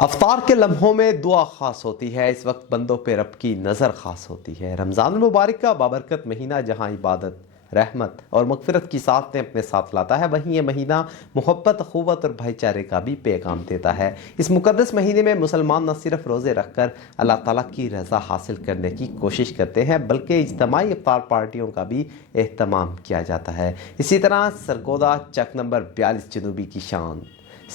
افطار کے لمحوں میں دعا خاص ہوتی ہے۔ اس وقت بندوں پہ رب کی نظر خاص ہوتی ہے۔ رمضان المبارک کا بابرکت مہینہ جہاں عبادت، رحمت اور مغفرت کی ساتھ اپنے ساتھ لاتا ہے، وہیں یہ مہینہ محبت، اخوت اور بھائی چارے کا بھی پیغام دیتا ہے۔ اس مقدس مہینے میں مسلمان نہ صرف روزے رکھ کر اللہ تعالیٰ کی رضا حاصل کرنے کی کوشش کرتے ہیں، بلکہ اجتماعی افطار پارٹیوں کا بھی اہتمام کیا جاتا ہے۔ اسی طرح سرگودا چک نمبر 42 جنوبی کی شان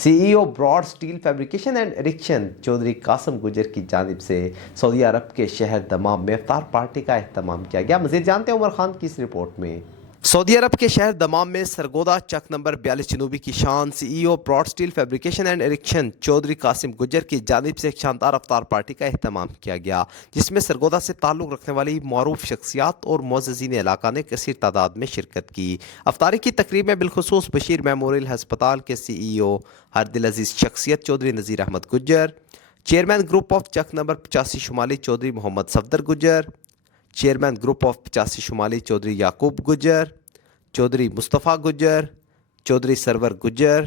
C E O broad steel fabrication and erection Chaudhry Qasim Gujjar کی جانب سے سعودی عرب کے شہر دمام میں افطار پارٹی کا اہتمام کیا گیا۔ مزید جانتے ہیں عمر خان کی اس رپورٹ میں۔ سعودی عرب کے شہر دمام میں سرگودا چک نمبر 42 جنوبی کی شان C E O broad steel fabrication and erection Chaudhry Qasim Gujjar کی جانب سے ایک شاندار افطار پارٹی کا اہتمام کیا گیا، جس میں سرگودا سے تعلق رکھنے والی معروف شخصیات اور معززین علاقہ نے کثیر تعداد میں شرکت کی۔ افطاری کی تقریب میں بالخصوص بشیر میموریل ہسپتال کے سی ای او ہر دل عزیز شخصیت چودھری نذیر احمد گجر، چیئرمین گروپ آف چک نمبر 85 شمالی چودھری محمد صفدر گجر، چیئرمین گروپ آف 85 شمالی چودھری یعقوب گجر، چودھری مصطفیٰ گجر، چودھری سرور گجر،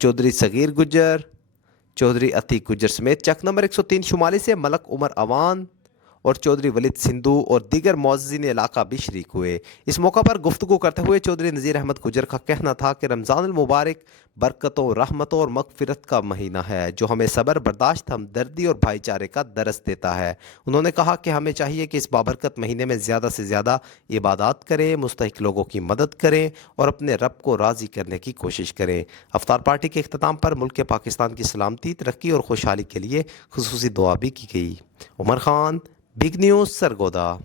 چودھری صغیر گجر، چودھری عتیق گجر سمیت چک نمبر 103 شمالی سے ملک عمر اوان اور چودھری ولید سندھو اور دیگر معززین علاقہ بھی شریک ہوئے۔ اس موقع پر گفتگو کرتے ہوئے چودھری نذیر احمد گجر کا کہنا تھا کہ رمضان المبارک برکتوں، رحمتوں اور مغفرت کا مہینہ ہے، جو ہمیں صبر، برداشت، ہمدردی اور بھائی چارے کا درس دیتا ہے۔ انہوں نے کہا کہ ہمیں چاہیے کہ اس بابرکت مہینے میں زیادہ سے زیادہ عبادات کریں، مستحق لوگوں کی مدد کریں اور اپنے رب کو راضی کرنے کی کوشش کریں۔ افطار پارٹی کے اختتام پر ملک پاکستان کی سلامتی، ترقی اور خوشحالی کے لیے خصوصی دعا بھی کی گئی۔ عمر خان، بگ نیوز، سرگودا۔